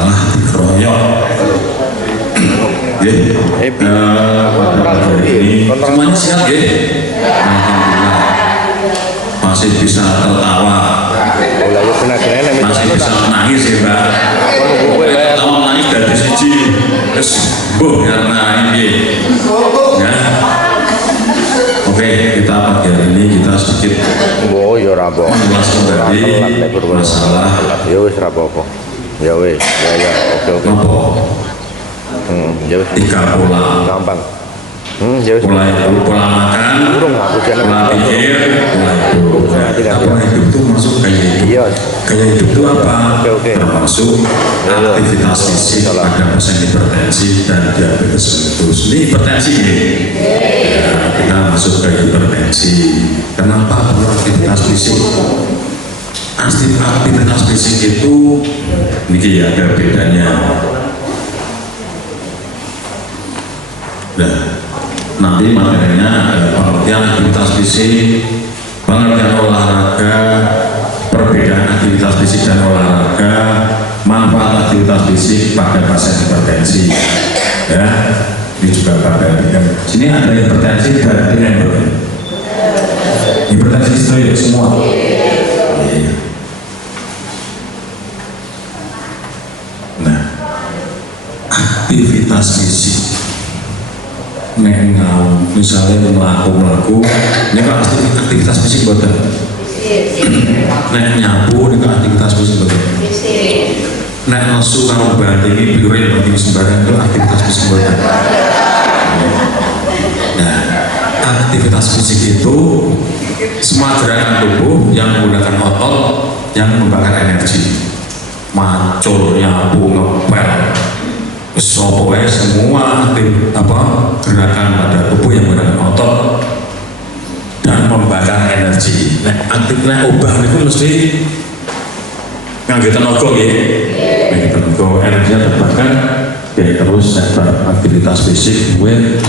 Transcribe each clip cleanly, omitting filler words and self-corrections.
kalah dikeroyok. Ini semuanya siap ya. Alhamdulillah masih bisa tertawa, masih bisa menangis ya Mbak. Tertawa menangis dari siji terus karena ini ya. Oke, kita pagi hari ini kita sedikit mengulas kembali masalah tiga pola, mulai pola makan, pola pikir, pola hidup. Pola hidup itu masuk gaya hidup. Gaya hidup itu apa? Termasuk aktivitas fisik, ada pasien hipertensi dan diabetes mellitus. Ini hipertensi ini. Ya, kita masuk ke hipertensi. Kenapa perlu aktivitas fisik? Aktivitas fisik itu ini ada bedanya. Nah, nanti materinya ada pengertian aktivitas fisik, pengertian olahraga, perbedaan aktivitas fisik dan olahraga, manfaat aktivitas fisik pada pasien hipertensi. Ya, ini juga pada sini ada hipertensi berarti hipertensi steroid semua. Nah, aktivitas fisik. Misalnya melaku ini kan aktivitas fisik buatan nyapu ini kan aktivitas fisik buatan nesu kalau berarti ini biurin begini sembarang itu aktivitas fisik buatan. Nah, aktivitas fisik itu semua gerakan tubuh yang menggunakan otot yang membakar energi, macul, nyapu, ngepel, sopoe semua gerakan pada tubuh yang menggunakan otot dan membakar energi. Nah, aktifnya obah itu mesti nganggo tenaga ya. Nganggo tenaga, energinya terbakar ya terus aktivitas fisik gue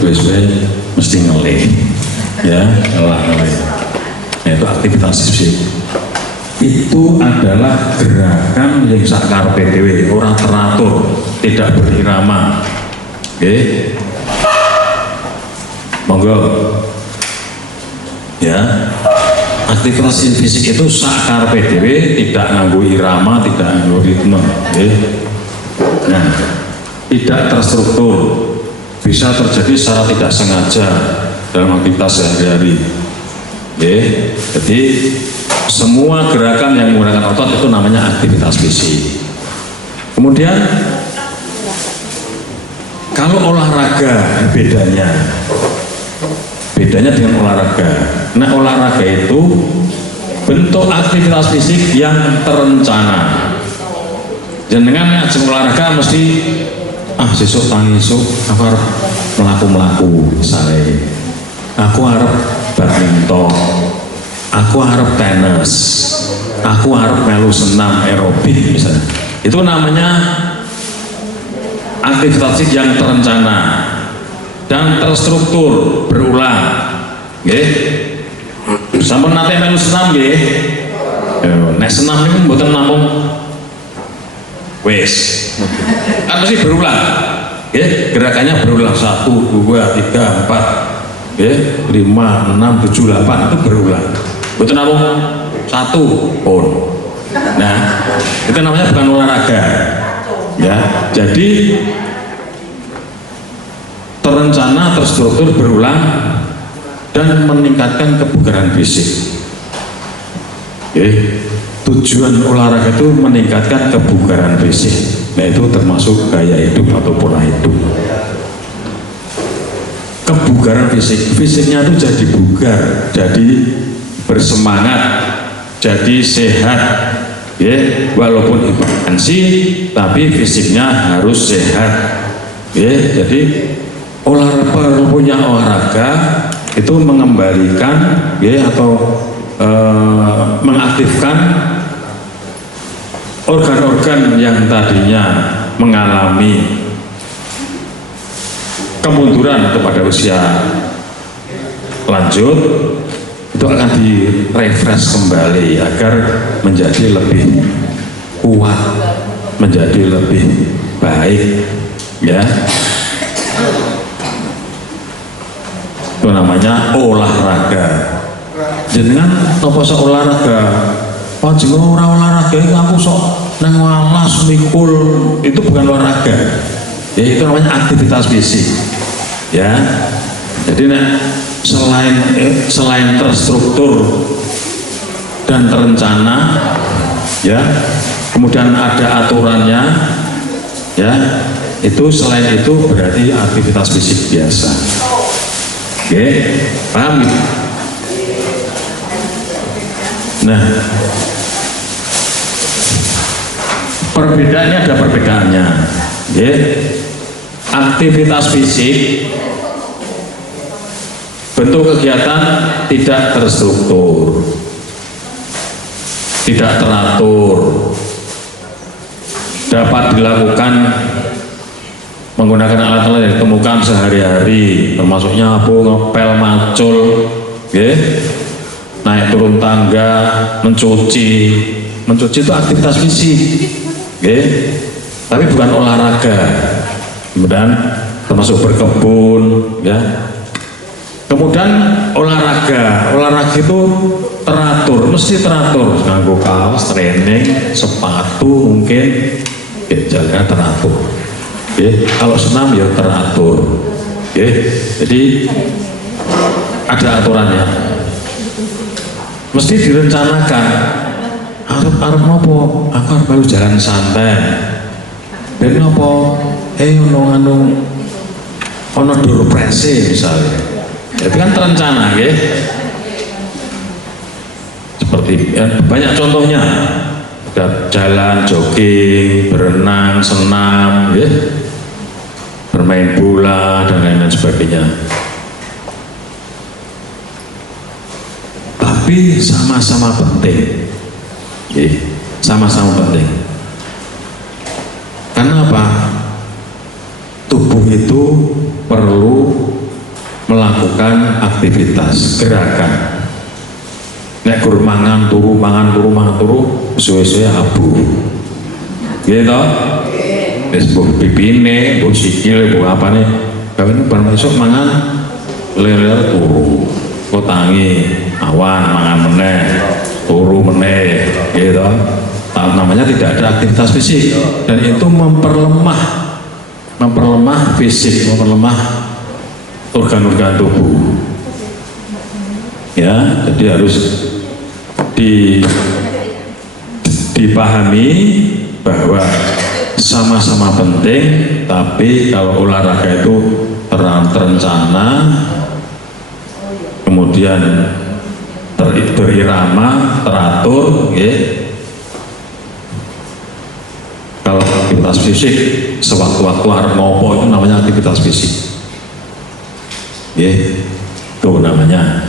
mesti ngelih ya, ngelih. Nah, itu aktivitas fisik. Itu adalah gerakan yang sakar PDW, orang teratur, tidak berirama. Oke, monggo ya. Aktivitas fisik itu sakar PDW, tidak nganggo irama, tidak nganggo ritme. Oke. Nah, tidak terstruktur, bisa terjadi secara tidak sengaja dalam aktivitas sehari-hari. Oke, jadi semua gerakan yang menggunakan otot itu namanya aktivitas fisik. Kemudian kalau olahraga bedanya dengan olahraga. Nah, olahraga itu bentuk aktivitas fisik yang terencana. Jenengan ajeng olahraga mesti sesuk tangi esuk aku harap melaku misalnya. Aku harap badminton. Aku harap tenis, aku harap melu senam aerobik misalnya. Itu namanya aktivitas yang terencana dan terstruktur, berulang. Nggih. Sampun nate melu senam nggih. Nek senam niku mboten namung wis. Kan mesti berulang. Nggih, gerakannya berulang 1 2 3 4 5 6 7 8 itu berulang. Betul namung 1 pun. Nah, itu namanya bukan olahraga. Ya, jadi terencana, terstruktur, berulang dan meningkatkan kebugaran fisik. Oke, tujuan olahraga itu meningkatkan kebugaran fisik. Nah, itu termasuk gaya hidup atau pola hidup. Kebugaran fisiknya itu jadi bugar, jadi bersemangat, jadi sehat ya, walaupun hipertensi tapi fisiknya harus sehat ya. Jadi olahraga itu mengembalikan ya, atau mengaktifkan organ-organ yang tadinya mengalami kemunduran atau pada usia lanjut, itu akan direfresh kembali agar menjadi lebih kuat, menjadi lebih baik, ya. Itu namanya olahraga. Jenengan nopo sok olahraga? Oh jenengan ora olahraga, aku sok nang walas mikul, itu bukan olahraga. Ya itu namanya aktivitas fisik, ya. Jadi selain terstruktur dan terencana, ya, kemudian ada aturannya, ya, itu selain itu berarti aktivitas fisik biasa. Oke, paham? Nah, perbedaannya ada perbedaannya, ya. Aktivitas fisik bentuk kegiatan tidak terstruktur, tidak teratur, dapat dilakukan menggunakan alat-alat yang ditemukan sehari-hari, termasuknya apa, ngepel, macul, ya, naik turun tangga, mencuci itu aktivitas fisik, ya, tapi bukan olahraga. Kemudian termasuk berkebun, ya. Kemudian olahraga itu teratur, mesti teratur, nganggo kaos training, sepatu mungkin, ya, jalannya teratur. Kalau senam ya teratur, jadi ada aturannya, mesti direncanakan. Arep nopo, aku baru jalan santai. Ben nopo, ono dulu presi misalnya. Itu kan terencana, seperti ya, banyak contohnya, jalan, jogging, berenang, senam, bermain bola dan lain-lain sebagainya. Tapi sama-sama penting, sama-sama penting. Karena apa? Tubuh itu perlu melakukan aktivitas gerakan. Nek gur mangan turu suwe-suwe abu, gitu. Wis mbok pipine, mbok sikile, mbok apane, kawin bareng esuk mangan leler turu, kok tangi awan mangan meneh, turu meneh, gitu. Namanya tidak ada aktivitas fisik, dan itu memperlemah fisik, memperlemah organ-organ tubuh, ya. Jadi harus dipahami bahwa sama-sama penting, tapi kalau olahraga itu terencana, kemudian berirama, teratur, Kalau aktivitas fisik sewaktu-waktu harus ngopo, itu namanya aktivitas fisik, itu namanya.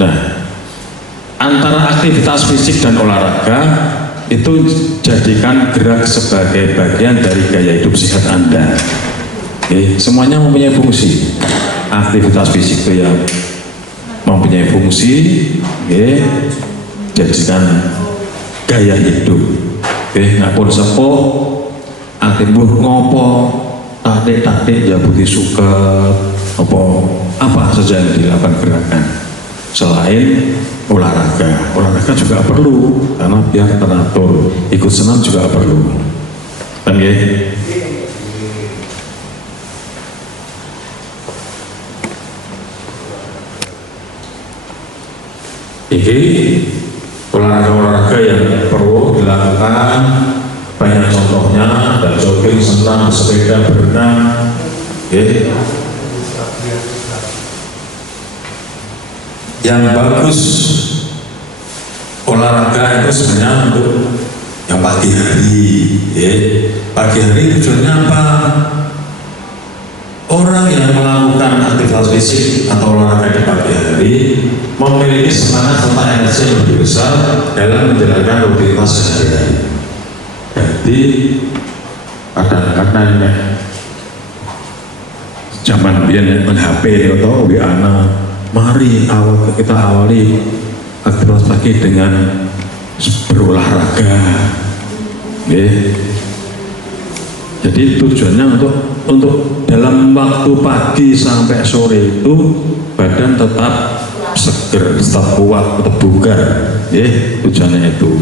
Nah, antara aktivitas fisik dan olahraga itu jadikan gerak sebagai bagian dari gaya hidup sehat Anda. Semuanya mempunyai fungsi. Aktivitas fisik itu yang mempunyai fungsi, jadikan gaya hidup. Ngapun sepuh, aktivitas ngopo, taktik ya putih suka, apa saja yang dilakukan gerakan. Selain olahraga juga perlu, karena biar teratur. Ikut senam juga perlu, kan Ini olahraga yang perlu dilakukan, banyak contohnya, ada jogging, senam, sepeda, berenang, Yang bagus olahraga itu sebenarnya untuk yang pagi hari, Pagi hari tujuannya apa? Orang yang melakukan aktivitas fisik atau olahraga di pagi hari memiliki semangat serta energi yang lebih besar dalam menjalankan rutinitas sehari-hari. Jadi kadang-kadang zaman biyen HP atau WA, mari kita awali aktivitas pagi dengan berolahraga. Jadi tujuannya untuk dalam waktu pagi sampai sore itu badan tetap seger, tetap kuat, tetap bugar. Tujuannya itu.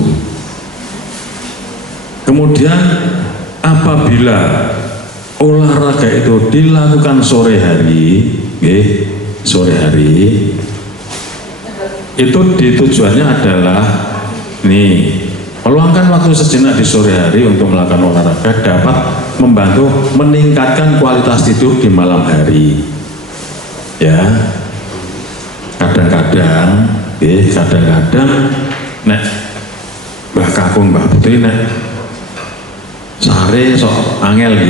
Kemudian apabila olahraga itu dilakukan sore hari, sore hari itu tujuannya adalah meluangkan waktu sejenak di sore hari untuk melakukan olahraga dapat membantu meningkatkan kualitas tidur di malam hari. Ya, kadang-kadang nek Mbah Kakung Mbah Putri nek sare sok angel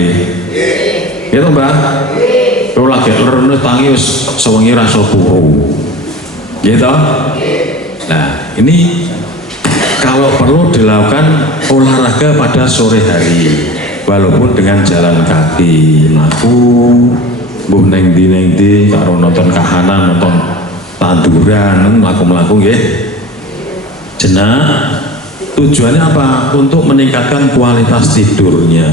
gitu Mbah. Kalau lagi lerene tangi wis sewengi ra turu. Gitu. Nah, ini kalau perlu dilakukan olahraga pada sore hari, walaupun dengan jalan kaki, mlaku, mbuh neng di karo nonton kahanan, nonton tanduran, mlaku-mlaku nggih. Jenak. Tujuannya apa? Untuk meningkatkan kualitas tidurnya.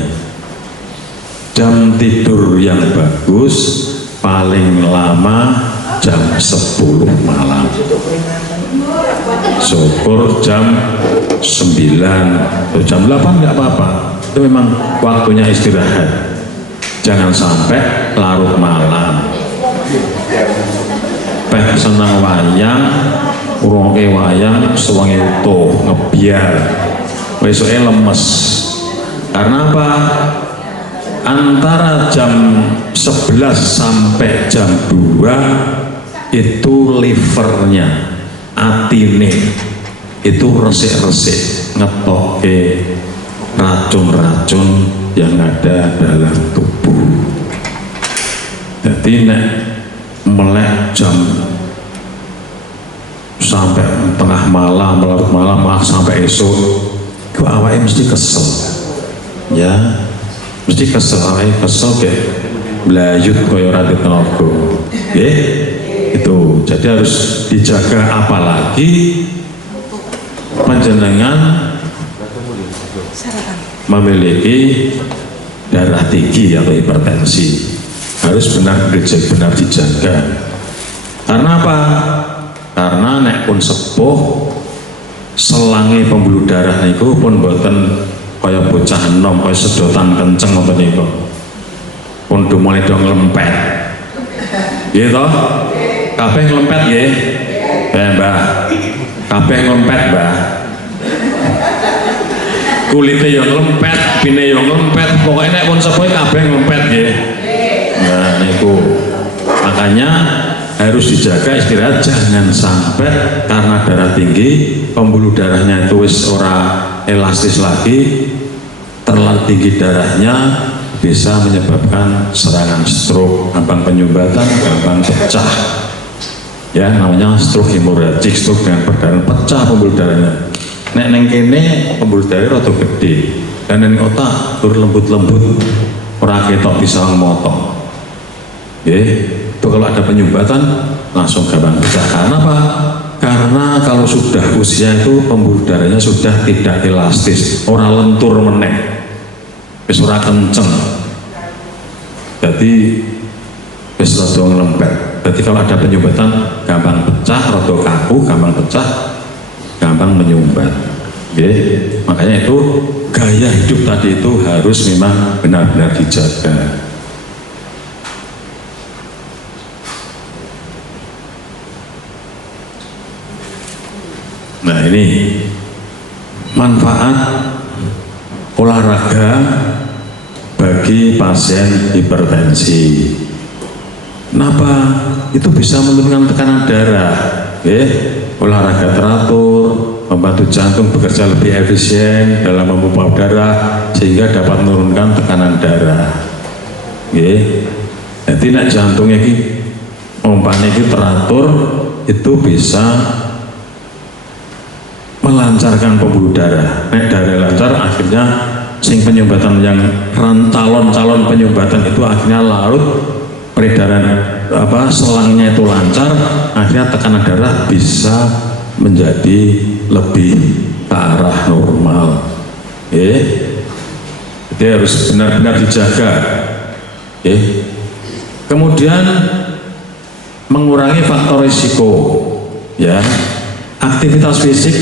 Jam tidur yang bagus paling lama jam 10 malam. Syukur jam 9 atau jam 8 nggak apa-apa. Itu memang waktunya istirahat. Jangan sampai larut malam. Senang wayang, urunge wayang, sewengi utuh ngebiar. Besoknya lemes. Karena apa? Antara jam 11 sampai jam 2 itu livernya, atine itu resik-resik ngetoke racun-racun yang ada dalam tubuh. Jadi nek melek jam sampai tengah malam, larut malam, sampai esok, itu awalnya mesti kesel, ya, mesti kesel, awalnya kesel kayak belayut koyo radit tenaga, itu. Jadi harus dijaga, apalagi panjenengan memiliki darah tinggi atau hipertensi, harus benar dijaga. Karena apa? Karena nek pun sepuh selangi pembuluh darah niku pun boten kaya bocah enom, kaya sedotan kenceng ngoten niku. Pun mulai do nglempet. Nggih to? Kabeh nglempet nggih. Mbah. Kabeh nglempet, Mbah. Kulite yo nglempet, pine yo nglempet, pokoke nek pun sepuh kabeh nglempet nggih. Nah niku. Makanya harus dijaga istirahat, jangan sampai karena darah tinggi pembuluh darahnya itu wis ora elastis lagi, terlalu tinggi darahnya bisa menyebabkan serangan stroke, gampang penyumbatan, gampang pecah, ya namanya stroke hemoragik, stroke dengan perdarahan, pecah pembuluh darahnya. Nek neng kene pembuluh darah rada gede dan neng otak tur lembut-lembut, ora ketok bisa motong. Itu kalau ada penyumbatan langsung gampang pecah. Karena apa? Karena kalau sudah usia itu pembuluh darahnya sudah tidak elastis, orang lentur meneh, wis ora kenceng, jadi wis rada nglempet. Jadi kalau ada penyumbatan gampang pecah, rada kaku, gampang pecah, gampang menyumbat. Makanya itu gaya hidup tadi itu harus memang benar-benar dijaga. Nah ini manfaat olahraga bagi pasien hipertensi. Kenapa? Itu bisa menurunkan tekanan darah. Olahraga teratur, membantu jantung bekerja lebih efisien dalam memompa darah sehingga dapat menurunkan tekanan darah. Jadi nek jantungnya ini pompanya ini teratur, itu bisa melancarkan pembuluh darah. Nek darah lancar, akhirnya sing penyumbatan yang calon penyumbatan itu akhirnya larut, peredaran selangnya itu lancar, akhirnya tekanan darah bisa menjadi lebih ke arah normal. Jadi harus benar-benar dijaga. Kemudian mengurangi faktor risiko, ya. Aktivitas fisik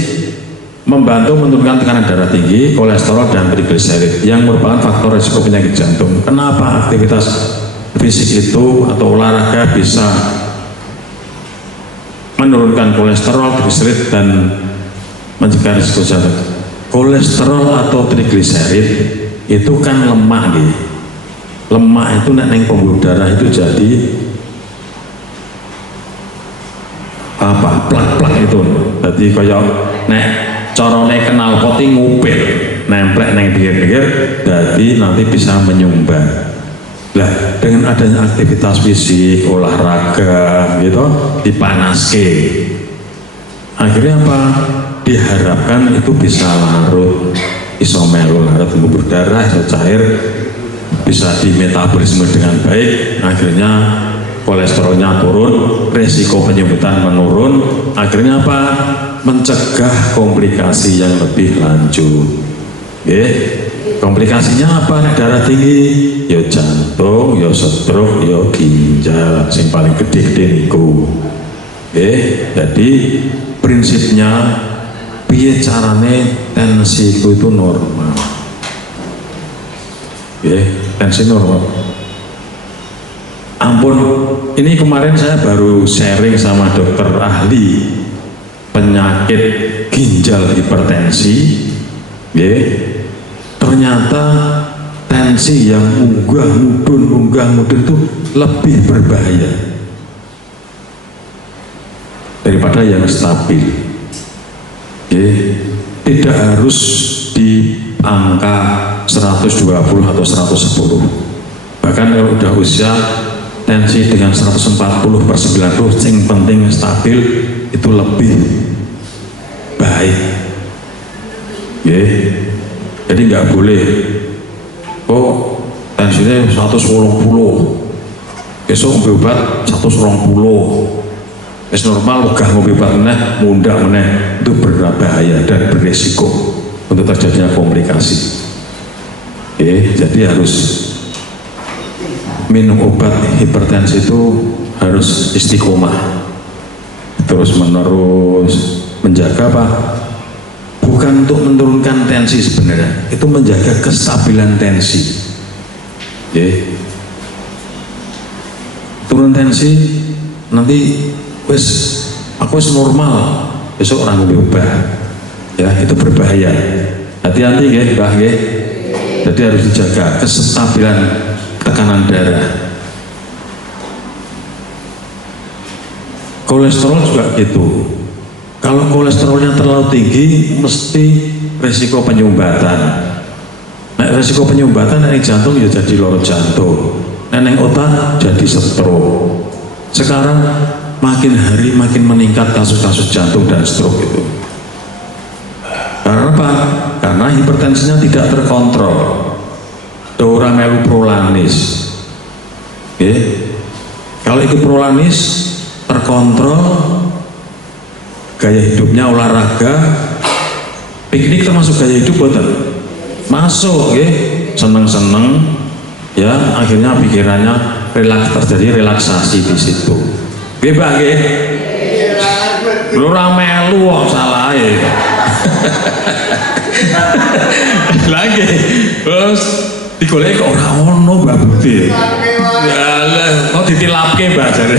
membantu menurunkan tekanan darah tinggi, kolesterol dan trigliserid yang merupakan faktor risiko penyakit jantung. Kenapa aktivitas fisik itu atau olahraga bisa menurunkan kolesterol, trigliserid dan mencegah risiko jantung? Kolesterol atau trigliserid itu kan lemak nih. Lemak itu nek neng pembuluh darah itu jadi apa? Plak-plak itu. Jadi kaya nek corone kenal poti ngupil nemplek neng pinggir-pinggir, jadi nanti bisa menyumbat. Lah dengan adanya aktivitas fisik, olahraga gitu, dipanaske, akhirnya apa? Diharapkan itu bisa larut, iso melu larut pembuluh darah, iso cair, bisa dimetabolisme dengan baik, akhirnya kolesterolnya turun, resiko penyumbatan menurun, akhirnya apa? Mencegah komplikasi yang lebih lanjut. Komplikasinya apa? Darah tinggi, ya jantung, ya stroke, ya ginjal, yang paling gede-gede niku. Jadi prinsipnya piye carane tensiku itu normal. Tensi normal. Ampun, ini kemarin saya baru sharing sama dokter ahli penyakit ginjal hipertensi. Ternyata tensi yang munggah mudun itu lebih berbahaya daripada yang stabil. Tidak harus di angka 120 atau 110, bahkan kalau udah usia tensi dengan 140/90, yang penting stabil, itu lebih baik. Jadi nggak boleh tensinya 180 besok ngombe obat 120, es normal wegah ngombe obat meneh mundak meneh, itu berbahaya dan beresiko untuk terjadinya komplikasi. Jadi harus minum obat hipertensi itu harus istiqomah, terus menerus menjaga apa? Bukan untuk menurunkan tensi sebenarnya, itu menjaga kestabilan tensi. Turun tensi nanti aku normal, besok orang ngombe obat, ya itu berbahaya. Hati-hati ya Mbah ya. Jadi harus dijaga kestabilan tekanan darah. Kolesterol juga gitu. Kalau kolesterolnya terlalu tinggi, mesti resiko penyumbatan. Nah, resiko penyumbatan yang jantung ya jadi loro jantung, yang otak jadi stroke. Sekarang makin hari makin meningkat kasus-kasus jantung dan stroke itu. Karena apa? Karena hipertensinya tidak terkontrol. Dora melu prolanis. Kalau itu prolanis terkontrol, gaya hidupnya olahraga, piknik termasuk gaya hidup betul. Masuk, seneng-seneng, ya akhirnya pikirannya terjadi relaksasi di situ. Bebas, lu ramelu kok salah ya. Lagi, terus digolek kok ora ono Mbak Budi. Ya, kok ditilapke Mbak jare.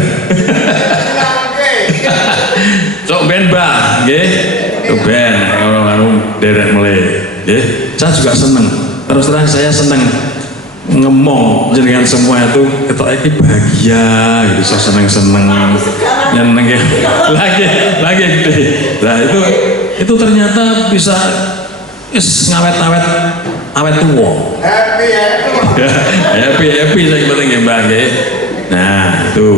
Cok ben Mbak, nggih. Cok ben kalau derek mulai, nggih. Saya juga seneng. Terus terang saya seneng ngemong jenengan semua itu ketok iki bahagia gitu, saya seneng-seneng nyeneng lagi gede. Nah itu ternyata bisa awet tua. Happy saya penting ya Mbak nggih. Nah, itu.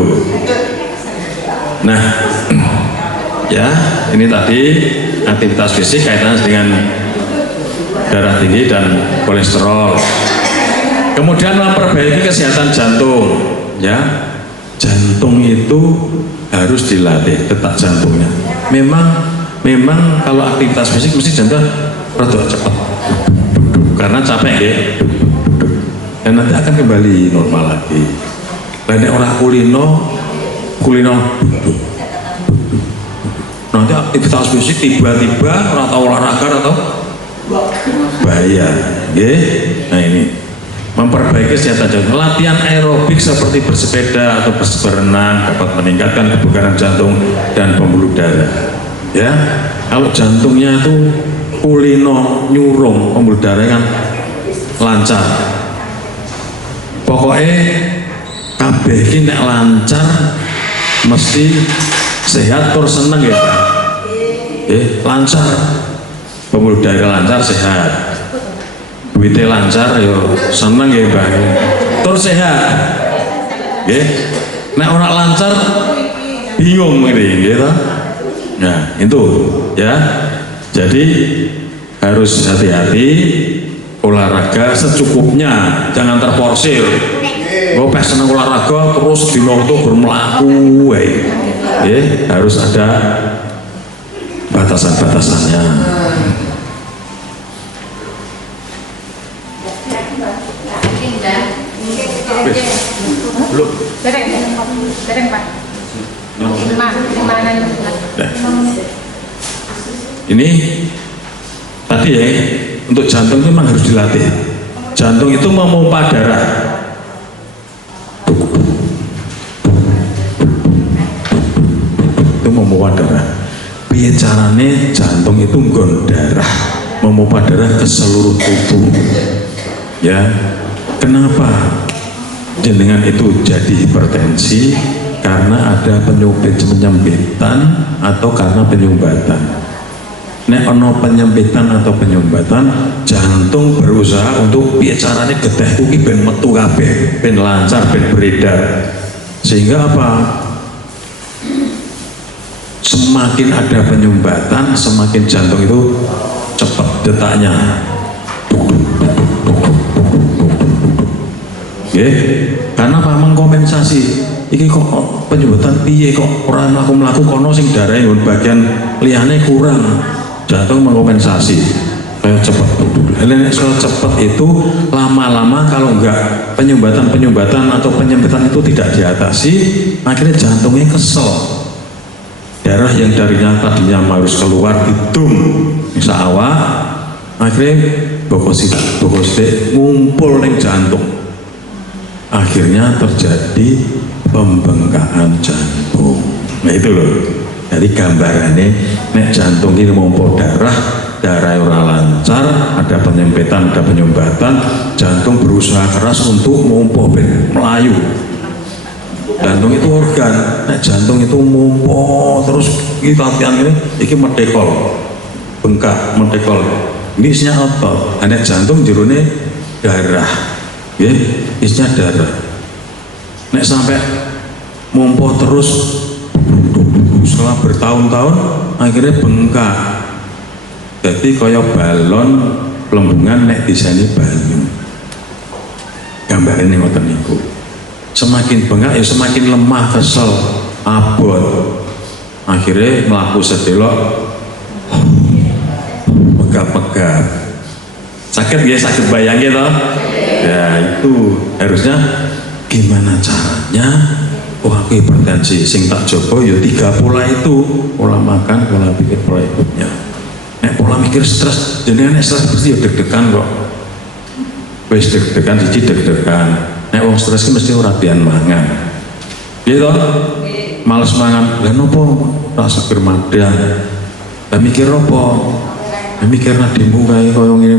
Nah, ya, ini tadi aktivitas fisik kaitannya dengan darah tinggi dan kolesterol. Kemudian memperbaiki kesehatan jantung, ya. Jantung itu harus dilatih, detak jantungnya. Memang memang kalau aktivitas fisik mesti jantung rada cepat karena capek ya, dan nanti akan kembali normal lagi. Banyak orang kulino nanti aktivitas fisik tiba-tiba orang tahu olahraga atau bahaya ya. Nah ini memperbaiki kesehatan jantung. Latihan aerobik seperti bersepeda atau berenang dapat meningkatkan kebugaran jantung dan pembuluh darah ya. Kalau jantungnya itu kulino nyurung, pembuluh darah kan lancar. Pokoknya kabeh iki nek lancar mesti sehat tur seneng ya Pak. Lancar, pembuluh darah lancar sehat, duitnya lancar yo seneng ya Pak, tur sehat. Nek orang lancar bingung ini gitu. Nah itu ya, jadi harus hati-hati, olahraga secukupnya, jangan terporsir. Gue seneng olahraga terus di waktu bermelaku, harus ada batasan-batasannya. Belum. Dereng Pak. Ini tadi ya, untuk jantung itu memang harus dilatih. Jantung itu memompa darah. Itu memompa darah. Piye carane jantung itu nggon darah, memompa darah ke seluruh tubuh. Ya, kenapa jenengan itu jadi hipertensi? Karena ada penyempitan atau karena penyumbatan. Nek ono penyempitan atau penyumbatan, jantung berusaha untuk piye carane getih kuwi ben metu kabeh, ben lancar, ben beredar. Sehingga apa? Semakin ada penyumbatan, semakin jantung itu cepat detaknya. Karena apa? Mengkompensasi. Iki kok penyumbatan piye kok orang mlaku kono sing darah bagian liyane kurang. Jantung mengkompensasi kayak cepat. Nek cepat itu lama-lama kalau enggak penyumbatan atau penyempitan itu tidak diatasi, akhirnya jantungnya kesel. Darah yang tadinya harus keluar hidung bisa awak, akhirnya bokosite ngumpul ning jantung. Akhirnya terjadi pembengkakan jantung. Nah itu loh. Jadi gambarannya nek jantung ini memompa darah ora lancar, ada penyempitan, ada penyumbatan, jantung berusaha keras untuk memompa melayu. Jantung itu organ, nek jantung itu memompa terus kita latihan ini mendekol, bengkak, mendekol. Ini isinya otot, nek jantung jerone darah, isinya darah. Nek sampai memompa terus setelah bertahun-tahun akhirnya bengkak, jadi kaya balon pelembungan nek disani banyu. Gambaran ini ngoten niku. Semakin bengkak ya semakin lemah, kesel, abot. Akhirnya melaku sedelok megap-megap. Sakit ya, sakit bayangin toh. Ya itu harusnya gimana caranya? Oh aku hipertensi, sing tak coba ya 3 pola itu, pola makan, pola pikir, pola hidupnya. Pola mikir stres, jadi stres pasti ya deg-degan kok. Wis deg-degan, siji deg-degan. Wong stres kan mesti ora pian mangan. Gitu, males mangan, lah nopo rasa bermadan. Lah mikir apa? Mikir nadimu kayak koyong ini,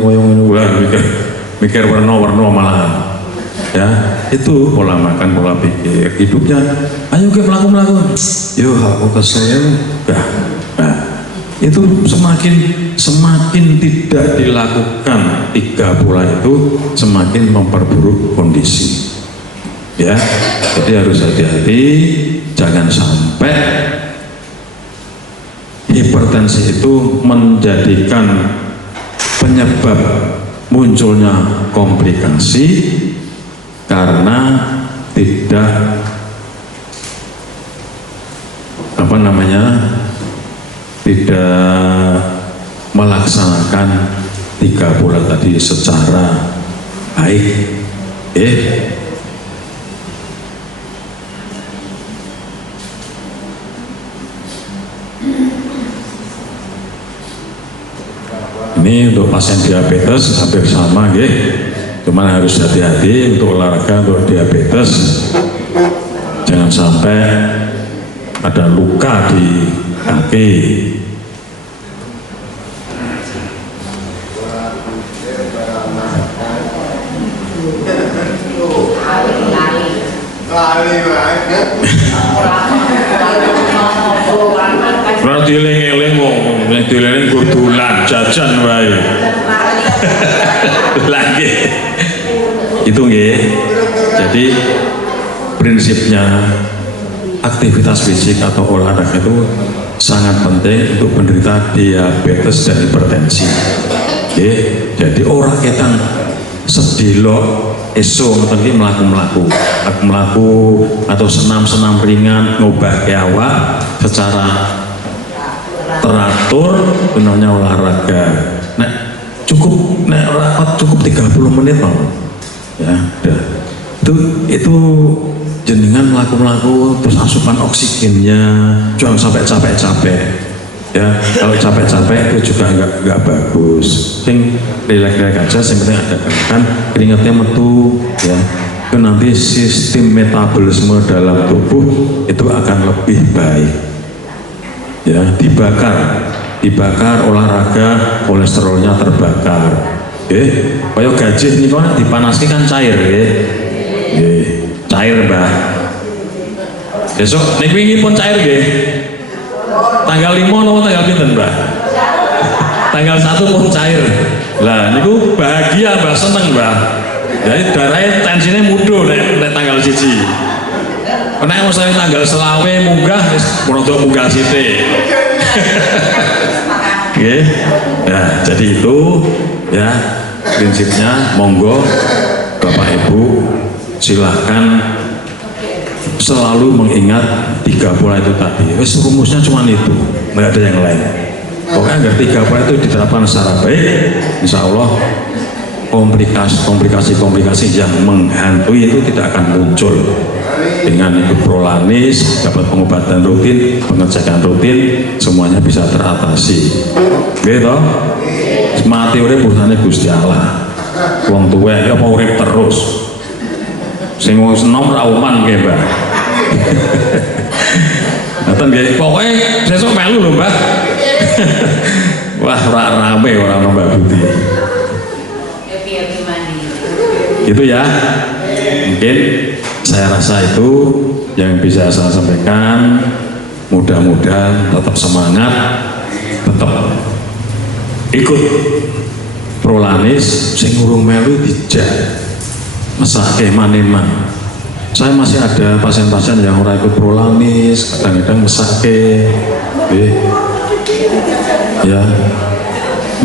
mikir warna-warna malahan. Ya itu pola makan, pola pikir hidupnya. Ayo ke melaku yo aku kesel ya. Nah itu semakin tidak dilakukan 3 pola itu semakin memperburuk kondisi ya. Jadi harus hati-hati, jangan sampai hipertensi itu menjadikan penyebab munculnya komplikasi karena tidak tidak melaksanakan 3 bulan tadi secara baik. Ini untuk pasien diabetes hampir sama, cuman harus hati-hati untuk olahraga untuk diabetes, jangan sampai ada luka di kaki. Kalau dieling-eling yang dieling kudulan jajan wae. Lagi itu nggih. Jadi prinsipnya aktivitas fisik atau olahraga itu sangat penting untuk penderita diabetes dan hipertensi. Jadi orang ketang sedilo esok atau ini melaku atau senam ringan ngubah awak secara teratur, itu namanya olahraga. Cukup 30 menit mau ya udah. Itu jenengan melaku terus asupan oksigennya jangan sampai capek ya. Kalau capek itu juga nggak bagus. Sing rileks aja, yang penting ada gerakan, keringatnya metu ya. Itu nanti sistem metabolisme dalam tubuh itu akan lebih baik ya. Dibakar olahraga, kolesterolnya terbakar. Kayak gajih nih kan dipanaskan kan cair cair mbah. Besok nih pun cair tanggal 5 atau tanggal pinten mbah? Tanggal 1 pun cair. Lah niku bahagia mbah, seneng mbah. Jadi darahnya tensinya mudo nek tanggal 1. Nek misalnya tanggal selawe munggah wis munggah sithik. Nah, jadi itu ya prinsipnya. Monggo Bapak Ibu silahkan selalu mengingat 3 pola itu tadi. Rumusnya cuma itu, nggak ada yang lain. Pokoknya agar 3 pola itu diterapkan secara baik, insya Allah komplikasi yang menghantui itu tidak akan muncul. Dengan ikut prolanis, dapat pengobatan rutin, pengecekan rutin, semuanya bisa teratasi. Gitu. Mati urip urusannya Gusti Allah. Wong tuwa ya mau urip terus. Sing wis enom ra uman nggih, Mbah. Ngoten nggih. Pokoke sesuk melu lho, Mbah. Wah, ora rame ora Mbak Budi. Gitu ya. Mungkin saya rasa itu yang bisa saya sampaikan. Mudah-mudahan tetap semangat, tetap ikut prolanis, sing urung melu dijak mesake maneman. Saya masih ada pasien-pasien yang ora ikut prolanis, kadang-kadang mesake. Ya,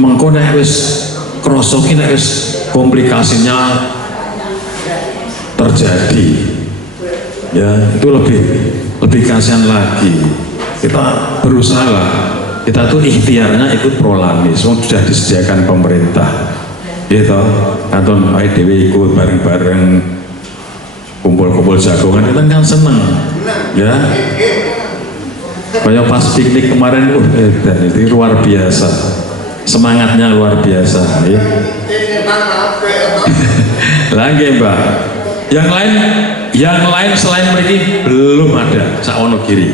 mengko nek wis krasa ki nek wis komplikasinya terjadi, ya itu lebih kasihan lagi. Kita berusaha lah, kita tuh ikhtiarnya ikut prolanis, sudah disediakan pemerintah, gitu. Kanton dewe ikut bareng-bareng kumpul-kumpul jagongan, kita kan seneng, ya. Kayak pas piknik kemarin, dan itu luar biasa, semangatnya luar biasa, ya. Lagi Mbak. Yang lain selain mereka belum ada sak Wonogiri.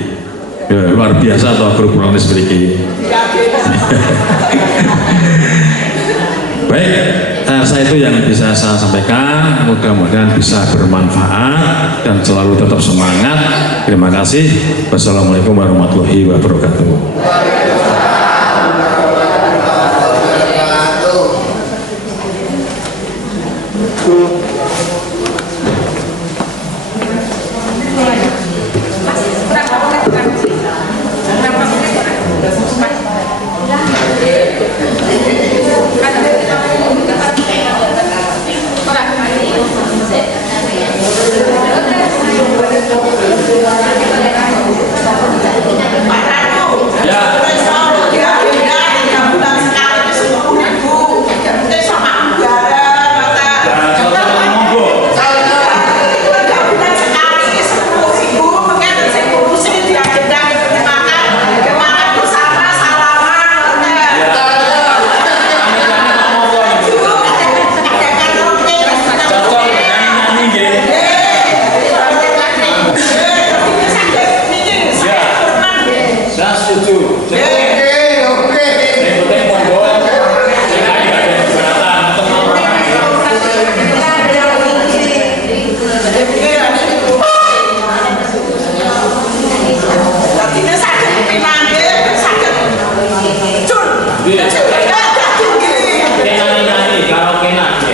Ya, luar biasa atau grup prolanis mereka. Baik, saya itu yang bisa saya sampaikan. Mudah-mudahan bisa bermanfaat dan selalu tetap semangat. Terima kasih. Wassalamualaikum warahmatullahi wabarakatuh. Ya. nyanyi karaoke nake.